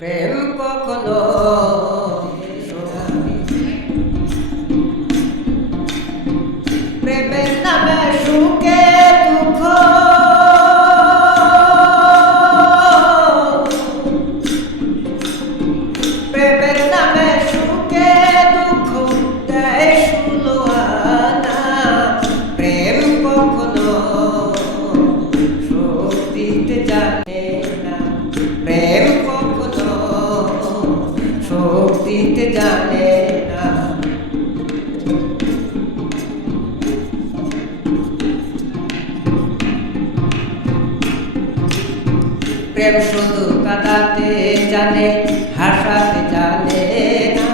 প্রেম কখনো প্রেমের নামে সুখে দুঃখ প্রেমের নামে সুখে দুঃখ দেয় সুলোয়ানা প্রেম কখনো সুখ দিতে জানে না প্রেম কখনো সুখ দিতে জানে না প্রেম শুধু কাঁদাতে জানে হাসাতে জানে না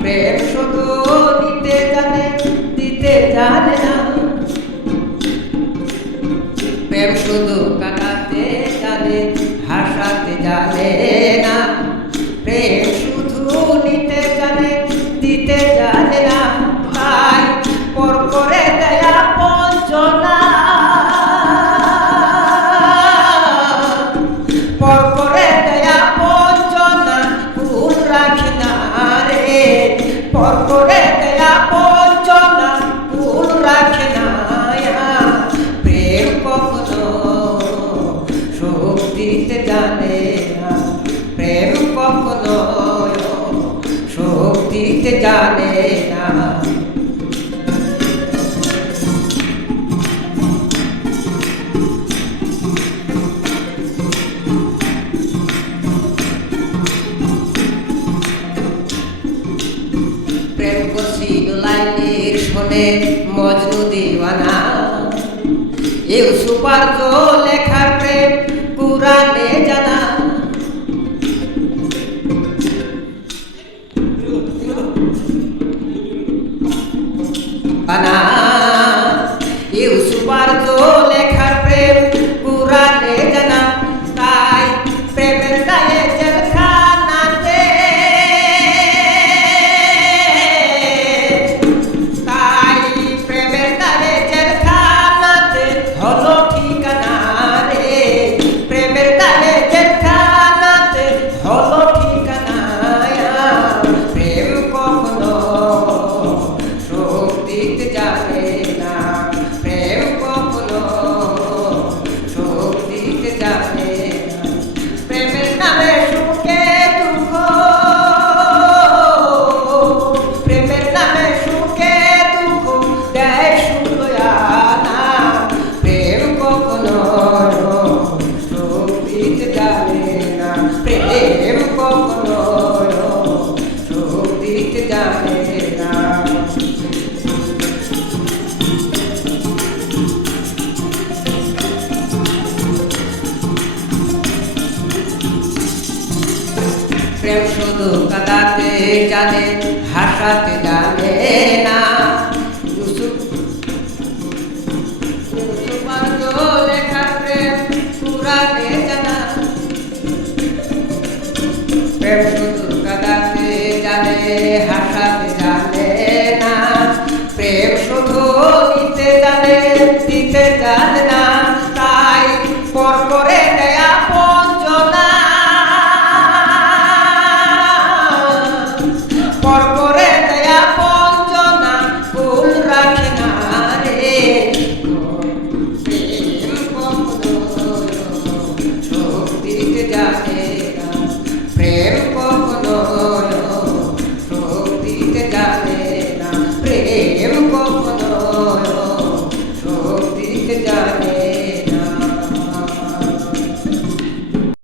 প্রেম শুধু দিতে জানে না প্রেম শুধু কাঁদাতে জানে হাসাতে জানে না প্রেম শুধু নিতে জানে দিতে জানে না তাই পর করে দেয়া বঞ্চনা পর করে দেয়া বঞ্চনা ভুল রাখি না রে পর করে দেয়া বঞ্চনা ভুল রাখে না প্রেম কখনো সুখ দিতে জানে না প্রেম কখনো সুখ দিতে জানে না প্রেম কছিল লাইলির শোনে মজনু দিওয়ানা ইউসুফ আর লেখার প্রেম কুরআনে জানা আনা ইউসুফ আর লেখার প্রেম কুরআনে জানা তাই প্রেমের দায়ে জেলখানাতে তাই প্রেমের দায়ে জেলখানাতে হলো ঠিকানা রে প্রেমের দায়ে জেলখানাতে হলো ঠিকানা প্রেম কখনো সুখ দিতে জানে না প্রেম কখনো সুখ দিতে জানে না প্রেমের নামে সুখে দুঃখ প্রেমের নামে সুখে দুঃখ দেয় সুলোয়ানা প্রেম কখনো সুখ দিতে জানে না প্রেম কখনো সুখ দিতে জানে না প্রেম শুধু কাঁদাতে জানে হাসাতে জানে না লেখার প্রেম কুরআনে জানা প্রেম শুধু কাঁদাতে জানে হাসাতে জানে না প্রেম শুধু নিতে জানে দিতে জানে না তাই পর করে দেয়া বঞ্চনা পর করে দেয়া বঞ্চনা ভুল রাখে না রে প্রেম কখনো সুখ দিতে জানে না প্রেম কখনো সুখ দিতে জানে না প্রেম কখনো সুখ দিতে জানে